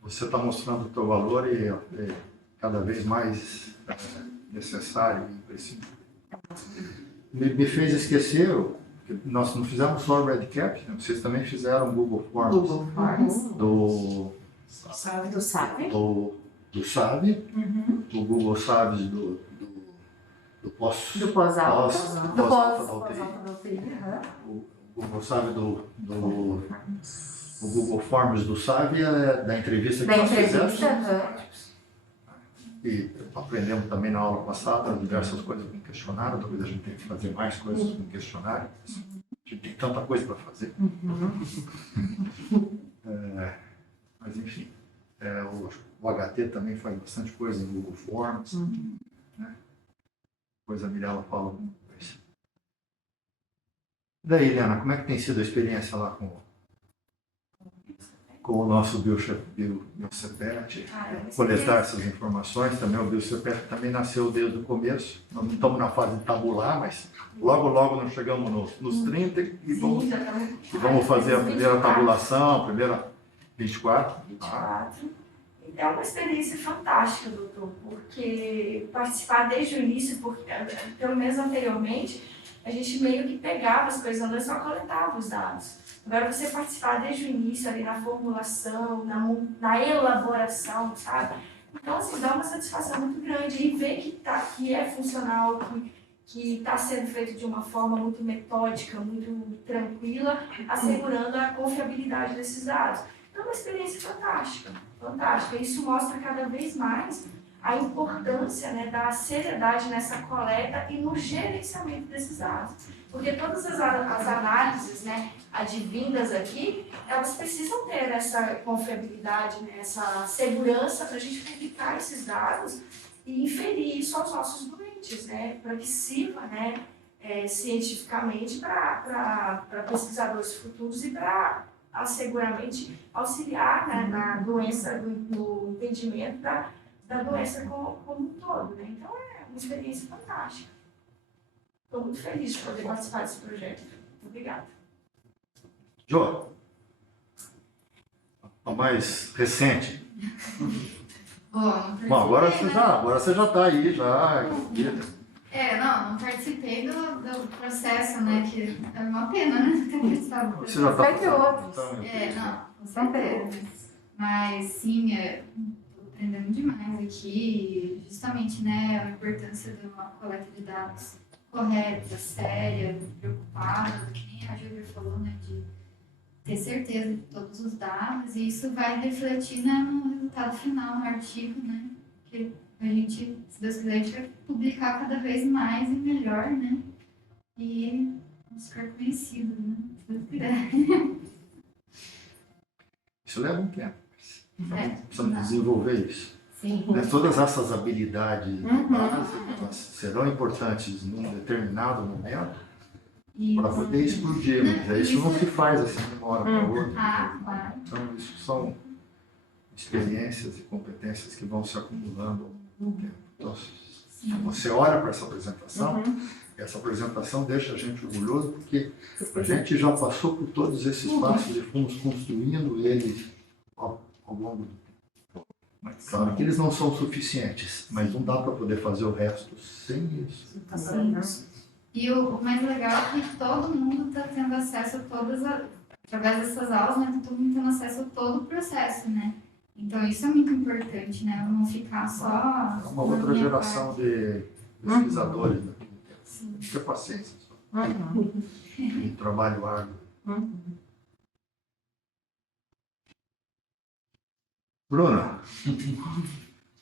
Você está mostrando o teu valor e é cada vez mais necessário e imprescindível. Me fez esquecer, que nós não fizemos só o RedCap, né? Vocês também fizeram o Google Forms. Google Forms. Do SAV. do SAV, o Google SAVs do pós-alta. Do pós-alta. Do pós-alta pós-alta da UTI. O Google SAV o Google Forms do SAV é da entrevista que Da nós entrevista, fizemos. E aprendemos também na aula passada diversas coisas com questionário, talvez a gente tenha que fazer mais coisas com questionário. A gente tem tanta coisa para fazer. Mas enfim, o HT também faz bastante coisa no Google Forms. Né? Depois a Mirella fala alguma coisa. E daí, Helena, como é que tem sido a experiência lá com o nosso BioCPET, coletar essas informações? Também o BioCPET também nasceu desde o começo. Nós não estamos na fase de tabular, mas logo nós chegamos nos 30 e vamos fazer a primeira tabulação, a primeira 24. 24. É uma experiência fantástica, doutor, porque participar desde o início, porque, pelo menos anteriormente, a gente meio que pegava as coisas, não só coletava os dados. Agora você participar desde o início, ali na formulação, na elaboração, sabe? Então, assim, dá uma satisfação muito grande e ver que é funcional, que está sendo feito de uma forma muito metódica, muito tranquila, assegurando a confiabilidade desses dados. Então, é uma experiência fantástica, fantástica. Isso mostra cada vez mais a importância, né, da seriedade nessa coleta e no gerenciamento desses dados. Porque todas as análises, né, advindas aqui, elas precisam ter essa confiabilidade, né, essa segurança para a gente publicar esses dados e inferir isso aos nossos doentes, né, para que sirva, né, cientificamente para pesquisadores futuros e para seguramente auxiliar, né, na doença, no entendimento da doença como um todo, né? Então é uma experiência fantástica. Estou muito feliz de poder participar desse projeto. Muito obrigada. Jô, a mais recente. Bom, agora você já está aí, já. Não participei do processo, né? Que é uma pena, né? Ter participado do Você já processo. está. Vai ter outros. Não, com certeza. Mas sim, estou aprendendo demais aqui, justamente, né, a importância de uma coleta de dados correta, séria, preocupada, que nem a Júlia falou, né, de ter certeza de todos os dados, e isso vai refletir, né, no resultado final, no artigo, né, que a gente, se Deus quiser, a gente vai publicar cada vez mais e melhor, né, e vamos ficar conhecidos, né, se Deus quiser. Isso leva um tempo. Precisamos desenvolver isso. Sim. Né? Todas essas habilidades básicas serão importantes num determinado momento para poder explodir, mas isso não se faz assim de uma hora para outra. Claro. Então, isso são experiências e competências que vão se acumulando ao longo do tempo. Então, se você olha para essa apresentação deixa a gente orgulhoso, porque a gente já passou por todos esses passos e fomos construindo eles ao longo do tempo. Mas claro que eles não são suficientes, mas não dá para poder fazer o resto sem isso. Sim. E o mais legal é que todo mundo está tendo acesso a através dessas aulas, né? Todo mundo tendo acesso a todo o processo, né? Então isso é muito importante, né? Não ficar só. É uma outra geração de pesquisadores, né? Tem que ter paciência só. E trabalho árduo.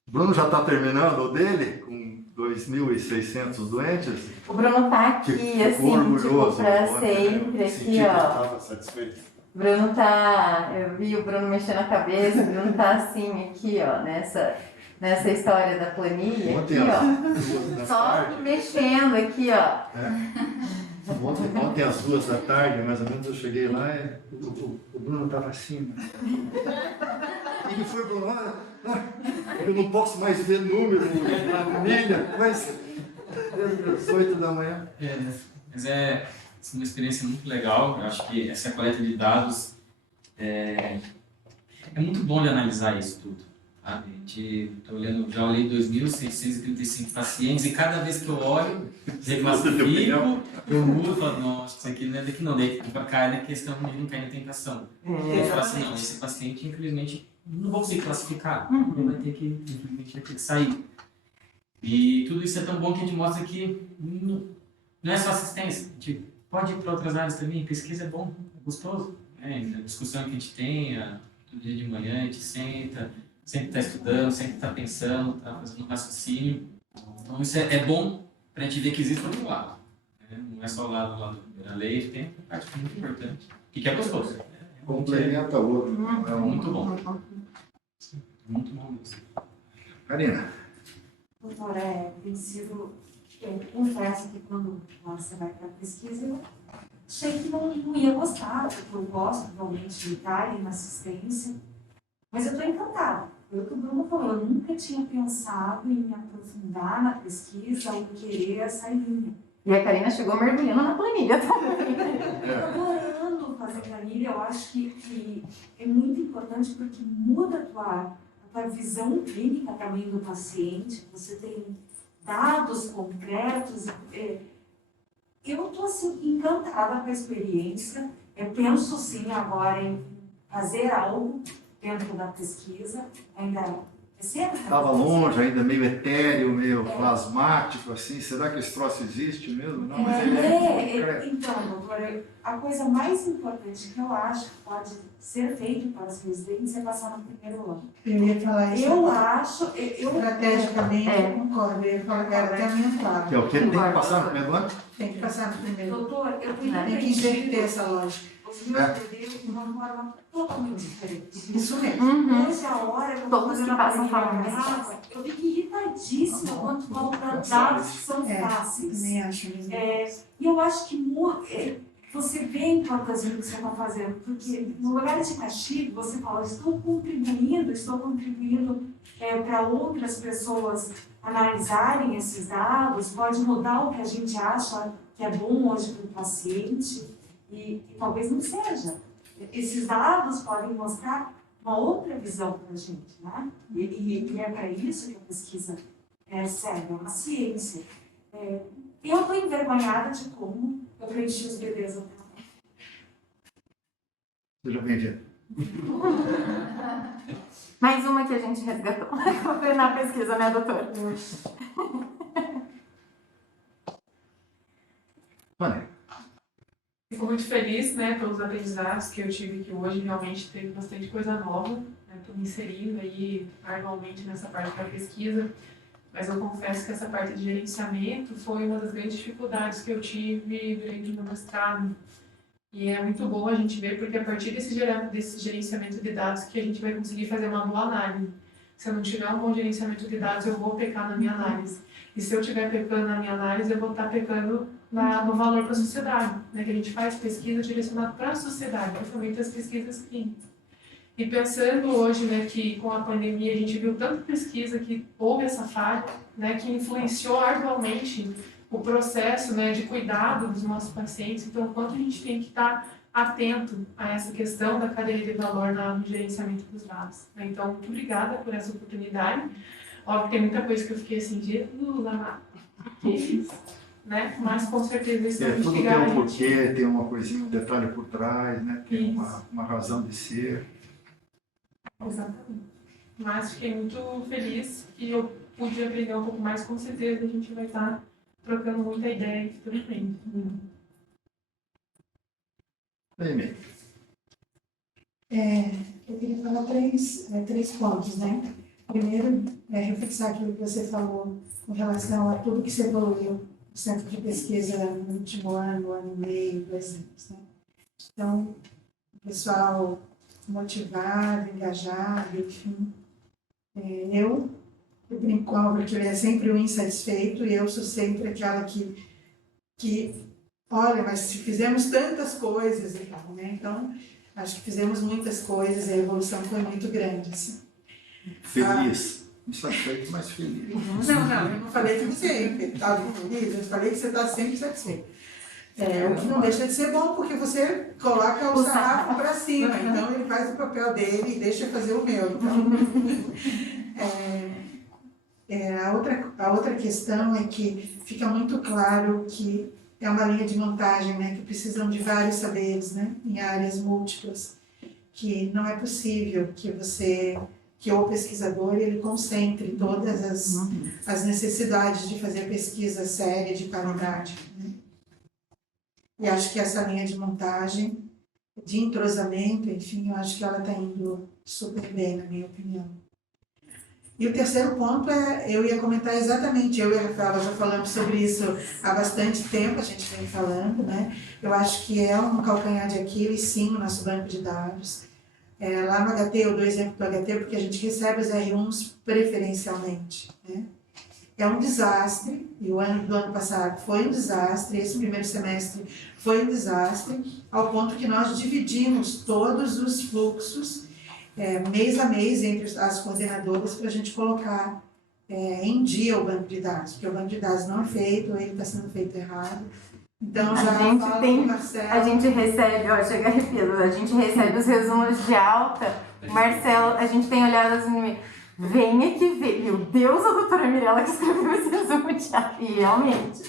Bruno já está terminando o dele, com 2.600 doentes? O Bruno tá aqui, Ficou assim, orgulhoso, tipo, pra né? sempre, aqui, Senti que ó. estava satisfeito. Bruno tá, eu vi o Bruno mexendo a cabeça, o Bruno tá assim, aqui, ó, nessa história da planilha, Ontem, aqui, ó. às 2 da Só tarde, mexendo aqui, ó. ontem às 2 da tarde, mais ou menos, eu cheguei lá e o Bruno estava assim. Né? O que foi, Bruno? Eu não posso mais ver número na planilha, mas às 8 da manhã. Mas é uma experiência muito legal. Eu acho que essa coleta de dados é muito bom de analisar isso tudo. Sabe? Já olhei 2.635 pacientes e cada vez que eu olho, reclassifico, eu mudo e falo, nossa, isso aqui não é daqui não, daí cai na questão de não cair na tentação. Eu falo assim, não, esse paciente, infelizmente, não vou conseguir classificar, ele vai ter que sair. E tudo isso é tão bom que a gente mostra que não é só assistência, a gente pode ir para outras áreas também, pesquisa é bom, é gostoso. A discussão que a gente tem, todo dia de manhã a gente senta, sempre está estudando, sempre está pensando, está fazendo um raciocínio. Então isso é bom para a gente ver que existe outro lado. Né? Não é só o lado da lei, tem uma parte muito importante, que é gostoso. Complementa o outro. É muito bom. Muito bom mesmo. Karina. Doutora, tem sido, eu confesso que quando você vai para a pesquisa, eu achei que não ia gostar, porque eu gosto realmente de estar ali na assistência, mas eu estou encantada. Foi o que o Bruno falou, eu nunca tinha pensado em me aprofundar na pesquisa ou querer essa linha. E a Karina chegou mergulhando na planilha também. Eu adorando fazer planilha, eu acho que é muito importante porque muda a tua visão clínica também do paciente, você tem dados concretos. Eu estou assim, encantada com a experiência, eu penso sim agora em fazer algo dentro da pesquisa, ainda é cedo. Estava longe, ainda meio etéreo, meio plasmático, assim. Será que esse troço existe mesmo? Não, mas Então, doutora, a coisa mais importante que eu acho que pode ser feito para os residentes é passar no primeiro ano. Eu ia falar isso. Eu acho, Estrategicamente, eu concordo. Eu ia falar que era caminho claro. Que é o que tem que passar no primeiro ano? Tem que passar no primeiro. doutor, eu tenho Tem que inverter essa lógica. os meus bebês de uma forma totalmente diferente. Isso mesmo. Hoje, a hora, eu Todos fazendo que a passam planilha falam em casa, eu fico irritadíssima quando faltam dados que são fáceis. Também acho mesmo. E eu acho que você vê a importância do que você está fazendo, porque no lugar de castigo, você fala, estou contribuindo para outras pessoas analisarem esses dados, pode mudar o que a gente acha que é bom hoje para o paciente, e talvez não seja. Esses dados podem mostrar uma outra visão para a gente, né? E é para isso que a pesquisa serve, é uma ciência. Eu estou envergonhada de como eu preenchi os bebês até agora. Seja bem-vindo. Mais uma que a gente resgatou na pesquisa, né, doutora? Olha, Fico muito feliz, né, pelos aprendizados que eu tive aqui hoje. Realmente teve bastante coisa nova. Estou me inserindo aí anualmente nessa parte da pesquisa. Mas eu confesso que essa parte de gerenciamento foi uma das grandes dificuldades que eu tive durante o meu mestrado. E é muito bom a gente ver, porque a partir desse gerenciamento de dados que a gente vai conseguir fazer uma boa análise. Se eu não tiver um bom gerenciamento de dados, eu vou pecar na minha análise. E se eu estiver pecando na minha análise, eu vou estar pecando no valor para a sociedade, né? Que a gente faz pesquisa direcionada para a sociedade, principalmente as pesquisas clínicas. E pensando hoje, né, que com a pandemia a gente viu tanta pesquisa que houve essa falha, né, que influenciou arduamente o processo, né, de cuidado dos nossos pacientes. Então, o quanto a gente tem que estar atento a essa questão da cadeia de valor no gerenciamento dos dados. Né? Então, muito obrigada por essa oportunidade. Óbvio que tem muita coisa que eu fiquei assim, Jesus amado, que isso, né? Mas com certeza isso vai Tudo tem instigar um porquê, tem uma coisinha, um detalhe por trás, né? Tem uma razão de ser. Exatamente. Mas fiquei muito feliz que eu pude aprender um pouco mais, com certeza a gente vai estar trocando muita ideia futuramente. Bem, eu queria falar três pontos, né? Primeiro, reforçar aquilo que você falou com relação a tudo que se evoluiu no centro de pesquisa no último ano e meio, 2 anos, né? Então, o pessoal motivado, engajado, enfim. Eu brinco com a obra que é sempre o insatisfeito, e eu sou sempre aquela que olha, mas se fizemos tantas coisas e tal, né? Então, acho que fizemos muitas coisas e a evolução foi muito grande, assim. feliz. Insatisfeito, mas feliz. Não, eu não falei que você está feliz, eu falei que você está sempre satisfeito. O que não deixa de ser bom, porque você coloca o sarrafo para cima, então ele faz o papel dele e deixa eu fazer o meu. Então, a outra questão é que fica muito claro que é uma linha de montagem, né, que precisam de vários saberes, né, em áreas múltiplas, que não é possível que o pesquisador ele concentre todas as necessidades de fazer pesquisa séria, de qualidade, né? E acho que essa linha de montagem, de entrosamento, enfim, eu acho que ela está indo super bem, na minha opinião. E o terceiro ponto eu ia comentar exatamente, eu e a Rafaela já falamos sobre isso há bastante tempo, a gente vem falando, né? Eu acho que é um calcanhar de Aquiles, sim, o nosso banco de dados. Lá no HT, eu dou exemplo do HT porque a gente recebe os R1s preferencialmente, né? É um desastre, e o ano do ano passado foi um desastre, esse primeiro semestre foi um desastre, ao ponto que nós dividimos todos os fluxos, mês a mês, entre as coordenadoras, para a gente colocar em dia o banco de dados, porque o banco de dados não é feito, ele está sendo feito errado. Então, já falo com o Marcelo. A gente recebe, ó, chega arrepio, a gente recebe os resumos de alta, Marcelo, a gente tem olhado assim, venha que vem, meu Deus, a doutora Mirella que escreveu esse resumo de alta, e realmente,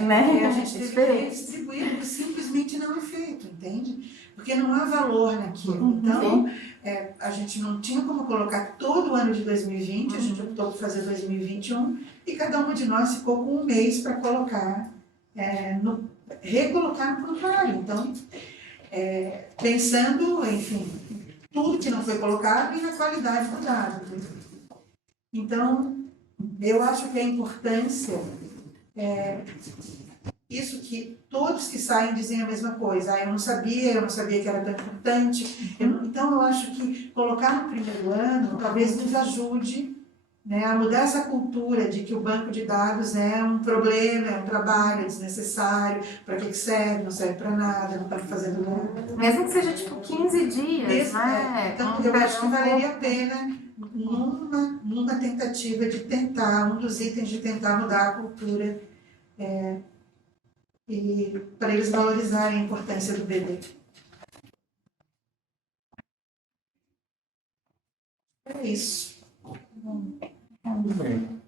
né? E a gente teve que redistribuir, porque simplesmente não é feito, entende? Porque não há valor naquilo. Então, a gente não tinha como colocar todo o ano de 2020, a gente optou por fazer 2021, e cada uma de nós ficou com um mês para colocar, recolocar no prontuário. Então, pensando, enfim, tudo que não foi colocado e na qualidade do dado. Então, eu acho que a importância isso que todos que saem dizem a mesma coisa. Eu não sabia que era tão importante. Então, eu acho que colocar no primeiro ano talvez nos ajude, né, a mudar essa cultura de que o banco de dados é um problema, é um trabalho desnecessário, para que serve, não serve para nada, não está fazendo nada. Mesmo que seja tipo 15 dias, né? Então, eu acho que valeria a pena numa tentativa de tentar, um dos itens de tentar mudar a cultura e para eles valorizarem a importância do BD. É isso. Muito bem.